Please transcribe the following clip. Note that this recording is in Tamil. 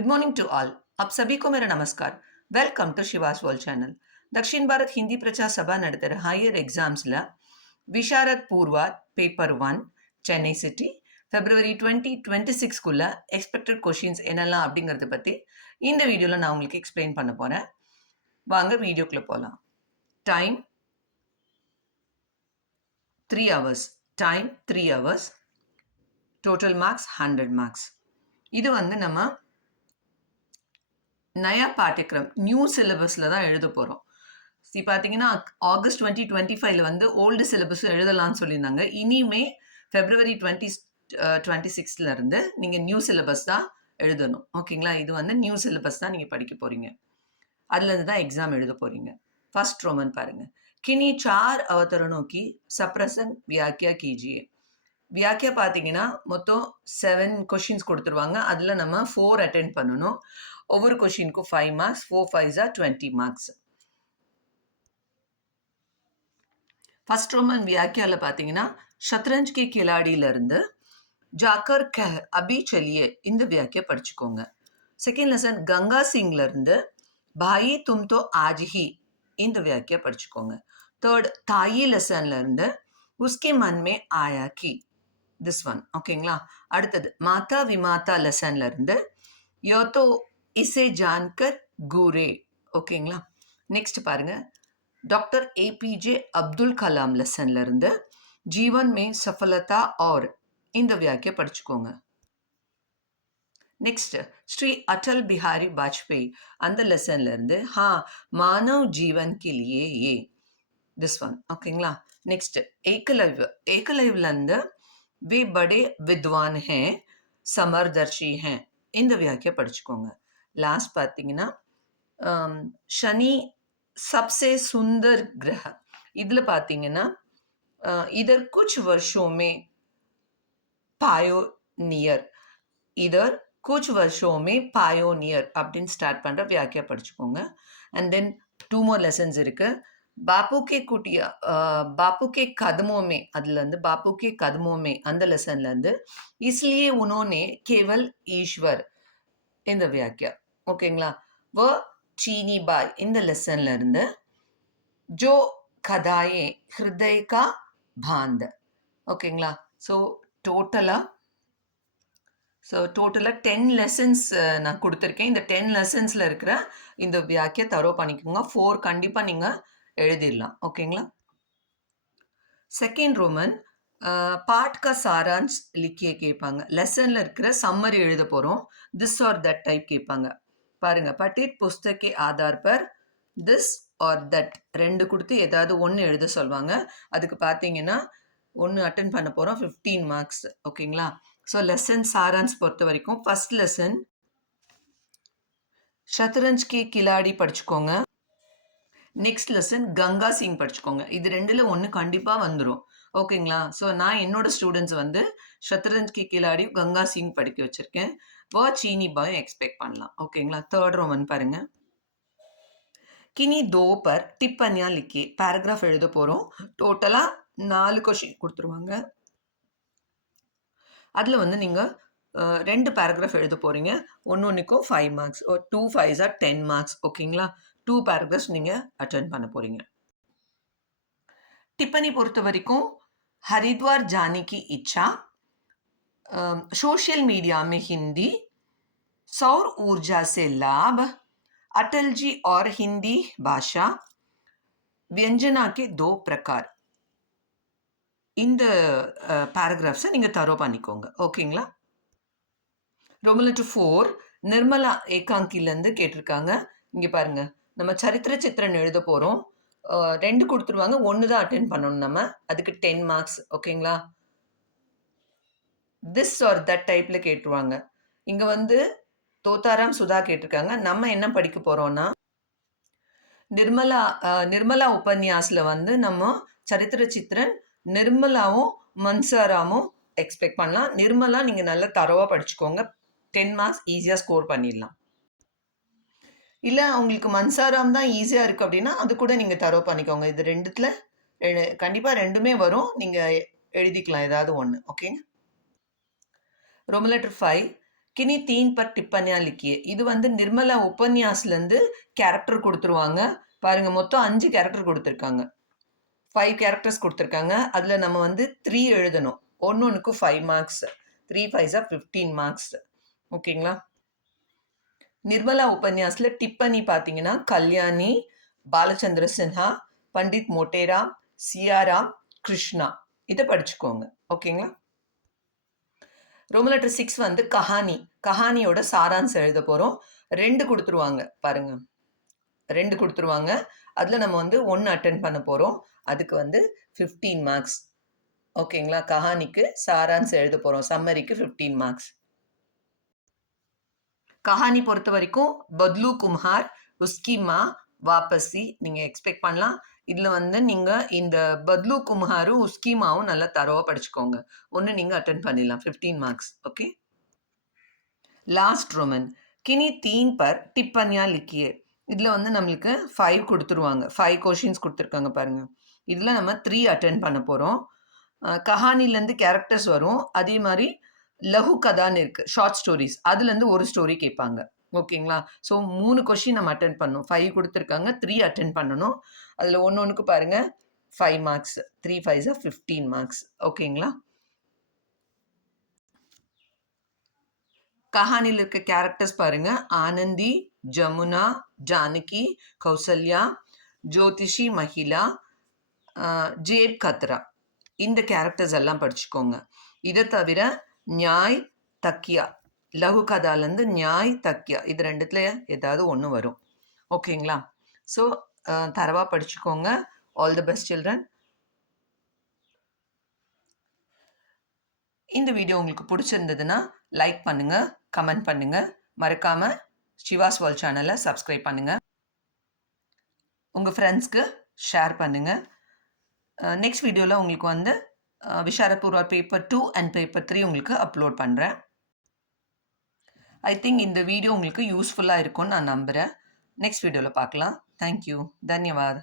Good morning to all. आप सभी को मेरा नमस्कार। Welcome to Shivas world channel. Dakshin Bharat Hindi प्रचार सभा ನಡೆದರೆ ಹೈಯರ್ ಎಕ್ಸಾಮ್ಸ್ಲ Visharad Purva paper 1 Chennai city February 2026க்குள்ள எக்ஸ்பெக்டட் கொஷின்ஸ் என்னெல்லாம் அப்படிங்கிறத பற்றி இந்த வீடியோவில் நான் உங்களுக்கு எக்ஸ்பிளைன் பண்ண போகிறேன். வாங்க வீடியோக்குள்ளே போகலாம். Time 3 hours. Time 3 hours. Total marks 100 marks. இது வந்து நம்ம நயா பாட்டிக்ரம் நியூ சிலபஸில் தான் எழுத போகிறோம். பார்த்தீங்கன்னா ஆகஸ்ட் 2025 வந்து ஓல்டு சிலபஸ் எழுதலாம்னு சொல்லியிருந்தாங்க. இனிமே ஃபெப்ரவரி 2026 நீங்கள் நியூ சிலபஸ் தான் எழுதணும். ஓகேங்களா? இது வந்து நியூ சிலபஸ் தான் நீங்கள் படிக்க போகிறீங்க. அதுலேருந்து தான் எக்ஸாம் எழுத போகிறீங்க. ஃபர்ஸ்ட் ரோமன் பாருங்கள். किन्हीं 4 अवतरणों की सप्रसंग व्याख्या कीजिए. வியாக்கியா பார்த்தீங்கன்னா மொத்தம் 7 கொஷின்ஸ் கொடுத்துருவாங்க. அதில் நம்ம 4 அட்டென்ட் பண்ணணும். ஒவ்வொரு கொஷினுக்கும் 5 marks. 4 5s are 20 marks. First roman வியாக்கியாவில் பார்த்தீங்கன்னா ஷத்ரஞ்ச் கே கிலாடியிலிருந்து ஜாக்கர் கஹ் அபி சலியே இந்த வியாக்கியா படிச்சுக்கோங்க. செகண்ட் லெசன் கங்கா சிங்லேருந்து பாயி தும் தோ ஆஜ் ஹி இந்த வியாக்கியா படிச்சுக்கோங்க. தேர்ட் தாயி லெசன்லேருந்து உஸ்கே மன் மே ஆயா கி திஸ் ஒன். ஓகேங்களா? அடுத்தது மாதா விமாதா லெசன்ல இருந்து யோ தோ இசே ஜான்கர் கூரே. ஓகேங்களா? நெக்ஸ்ட் பாருங்க டாக்டர் ஏபிஜே அப்துல் கலாம் லெசன்ல இருந்து ஜீவன் மே சஃபலதா और இந்த வியாக்கிய படிச்சுக்கோங்க. நெக்ஸ்ட் ஸ்ரீ அடல் பிஹாரி வாஜ்பேயி அந்த லெசன்ல இருந்து மானவ் ஜீவன் K Liye A this one. ஓகேங்களா? நெக்ஸ்ட் ஏகலைவ்ல இருந்து वे बड़े विद्वान हैं समरदर्शी हैं இந்த வியாக்கிய படிச்சுக்கோங்க. லாஸ்ட் பார்த்தீங்கன்னா शनि सबसे सुंदर ग्रह இதில் பார்த்தீங்கன்னா इधर कुछ वर्षों में पायोनियर इधर कुछ वर्षों में पायोनियर அப்படின்னு ஸ்டார்ட் பண்ணுற வியாக்கிய படிச்சுக்கோங்க. அண்ட் தென் 2 more lessons இருக்குது. बापू के कुटिया बापू के कदमों में அதுலேருந்து बापू के कदमों में அந்த லெசன்லேருந்து इसलिए उन्होंने केवल ईश्वर இந்த வியாக்கியா. ஓகேங்களா? वो चीनी बाई இந்த லெசன்லேருந்து जो खदाए हृदय का भांद. ஓகேங்களா? ஸோ டோட்டலாக 10 லெசன்ஸ் நான் கொடுத்துருக்கேன். இந்த 10 லெசன்ஸில் இருக்கிற இந்த வியாக்கிய தரோ பண்ணிக்கோங்க. 4 கண்டிப்பாக நீங்கள் எழுதிடலாம். ஓகேங்களா? செகண்ட் ரோமன் பாட் கா சாரான்ஸ் லிக்கிய கேட்பாங்க. லெசனில் இருக்கிற சம்மரி எழுத போகிறோம். திஸ் ஆர் தட் டைப் கேட்பாங்க. பாருங்கள், பட்டிட் புஸ்தகே ஆதார் பர் திஸ் ஆர் தட் 2 கொடுத்து ஏதாவது ஒன்று எழுத சொல்லுவாங்க. அதுக்கு பார்த்தீங்கன்னா 1 அட்டன் பண்ண போகிறோம். 15 மார்க்ஸ். ஓகேங்களா? ஸோ லெசன் சாரான்ஸ் பொறுத்த வரைக்கும் ஃபர்ஸ்ட் லெசன் ஷத்ரஞ்ச் கே கிலாடி படிச்சுக்கோங்க. நெக்ஸ்ட் லெசன் கங்கா சிங் படிச்சுக்கோங்க. இது 2ல் 1 கண்டிப்பாக வந்துடும். ஓகேங்களா? ஸோ நான் என்னோட ஸ்டூடெண்ட்ஸ் வந்து ஷத்ரஞ்ச் கி கிலாடியும் கங்கா சிங் படிக்க வச்சுருக்கேன். வா சீனி பாயும் எக்ஸ்பெக்ட் பண்ணலாம். ஓகேங்களா? தேர்ட் ரோமன் பாருங்கள். கினி 2 பர் டிப்பனியா லிக்கி பேராகிராஃப் எழுத போகிறோம். டோட்டலாக 4 கொஷின் கொடுத்துருவாங்க. அதில் வந்து நீங்கள் 2 பேராகிராஃப் எழுத போகிறீங்க. ஒன்றுக்கும் 5 மார்க்ஸ். 2 5s are 10 marks. ஓகேங்களா? 2 பேராகிராஃப்ஸ் நீங்கள் அட்டென்ட் பண்ண போகிறீங்க. टिप्पणी பொறுத்த வரைக்கும் हरिद्वार जाने की इच्छा, सोशल मीडिया में हिंदी, सौर ऊर्जा से लाभ, अटल जी और हिंदी भाषा, व्यंजना के 2 प्रकार. இந்த பேராகிராஃப்ஸை நீங்கள் தரோ பண்ணிக்கோங்க. ஓகேங்களா? ரோமலெட்டர் 4 நிர்மலா ஏகாங்கிலேருந்து கேட்டிருக்காங்க. இங்கே பாருங்கள், நம்ம சரித்திர சித்திரன் எழுத போகிறோம். 2 கொடுத்துருவாங்க. 1 தான் அட்டென்ட் பண்ணணும் நம்ம. அதுக்கு 10 மார்க்ஸ். ஓகேங்களா? திஸ் ஆர் தட் டைப்பில் கேட்டுருவாங்க. இங்கே வந்து தோத்தாராம் சுதா கேட்டிருக்காங்க. நம்ம என்ன படிக்க போகிறோன்னா நிர்மலா உபன்யாஸில் வந்து நம்ம சரித்திர சித்திரன் நிர்மலாவும் மன்சாராமும் எக்ஸ்பெக்ட் பண்ணலாம். நிர்மலா நீங்கள் நல்லா தரவாக படிச்சுக்கோங்க. 10 மார்க்ஸ் ஈஸியாக ஸ்கோர் பண்ணிடலாம். இல்லை உங்களுக்கு மன்சாராம் தான் ஈஸியாக இருக்குது அப்படின்னா அது கூட நீங்கள் தரவு பண்ணிக்கோங்க. இது 2த்தில் கண்டிப்பாக 2மே வரும். நீங்கள் எழுதிக்கலாம் ஏதாவது ஒன்று. ஓகேங்க? ரோமலெட்டர் 5 கினி தீன் பர் டிப்பனியா லிக்கியே. இது வந்து நிர்மலா உபன்யாஸ்லேருந்து கேரக்டர் கொடுத்துருவாங்க. பாருங்க, மொத்தம் 5 கேரக்டர் கொடுத்துருக்காங்க. 5 கேரக்டர்ஸ் கொடுத்துருக்காங்க. அதில் நம்ம வந்து 3 எழுதணும். ஒன்றுக்கு 5 மார்க்ஸ். 3 5 15 மார்க்ஸ். ஓகேங்களா? நிர்மலா உபன்யாஸில் டிப்பனி பார்த்தீங்கன்னா கல்யாணி, பாலச்சந்திர சின்ஹா, பண்டித் மோட்டேரா, சியாராம், கிருஷ்ணா. இதை படிச்சுக்கோங்க. ஓகேங்களா? ரோமன் லெட்டர் 6 வந்து கஹானி. கஹானியோட சாராம்சம் எழுத போகிறோம். 2 கொடுத்துருவாங்க பாருங்க. 2 கொடுத்துருவாங்க. அதில் நம்ம வந்து 1 அட்டென்ட் பண்ண போகிறோம். அதுக்கு வந்து 15 மார்க்ஸ். ஓகேங்களா? கஹானிக்கு சாராம்சம் எழுத போகிறோம். சம்மரிக்கு 15 மார்க்ஸ். கஹானி பொறுத்த வரைக்கும் பத்லு கும்ஹார், உஸ்கி மா, வாபசி நீங்கள் எக்ஸ்பெக்ட் பண்ணலாம். இதில் வந்து நீங்கள் இந்த பத்லு கும்ஹாரும் உஸ்கி மாவும் நல்லா தரவாக படிச்சுக்கோங்க. ஒன்று நீங்கள் அட்டென்ட் பண்ணிடலாம். 15 மார்க்ஸ். ஓகே. லாஸ்ட் ரோமன் கினி தீன் பர் டிப்பனியா லிக்கியே. இதில் வந்து நம்மளுக்கு 5 கொடுத்துருவாங்க. 5 கொஷின்ஸ் கொடுத்துருக்காங்க பாருங்கள். இதில் நம்ம 3 அட்டென்ட் பண்ண போகிறோம். கஹானிலேருந்து கேரக்டர்ஸ் வரும். அதே மாதிரி லகு கதான்னு இருக்குது, ஷார்ட் ஸ்டோரிஸ். அதுலேருந்து ஒரு ஸ்டோரி கேட்பாங்க. ஓகேங்களா? ஸோ 3 கொஷின் நம்ம அட்டென்ட் பண்ணணும். 5 கொடுத்துருக்காங்க, 3 அட்டென்ட் பண்ணணும். அதில் ஒன்றுக்கு பாருங்கள் 5 மார்க்ஸ். 3 5 15 மார்க்ஸ். ஓகேங்களா? கஹானியில் இருக்க கேரக்டர்ஸ் பாருங்க. ஆனந்தி, ஜமுனா, ஜானகி, கௌசல்யா, ஜோதிஷி மஹிலா, ஜேப் கத்ரா. இந்த கேரக்டர்ஸ் எல்லாம் படிச்சுக்கோங்க. இதை தவிர நியாய், தக்கியா, லகு கதாலேருந்து நியாய், தக்கியா, இது ரெண்டுத்துல ஏதாவது ஒன்று வரும். ஓகேங்களா? ஸோ தரவாக படிச்சுக்கோங்க. All the best children. இந்த வீடியோ உங்களுக்கு பிடிச்சிருந்ததுன்னா லைக் பண்ணுங்கள், கமெண்ட் பண்ணுங்கள். மறக்காமல் சிவாஸ் வேர்ல்ட் சேனலை சப்ஸ்கிரைப் பண்ணுங்கள். உங்கள் ஃப்ரெண்ட்ஸ்க்கு ஷேர் பண்ணுங்கள். நெக்ஸ்ட் வீடியோவில் உங்களுக்கு வந்து விஷாரத்பூர்வா பேப்பர் 2 அண்ட் பேப்பர் 3 உங்களுக்கு அப்லோட் பண்ணுறேன். ஐ திங்க் இந்த வீடியோ உங்களுக்கு யூஸ்ஃபுல்லாக இருக்கும்னு நான் நம்புகிறேன். நெக்ஸ்ட் வீடியோவில் பார்க்கலாம். தேங்க்யூ. தன்யவாத்.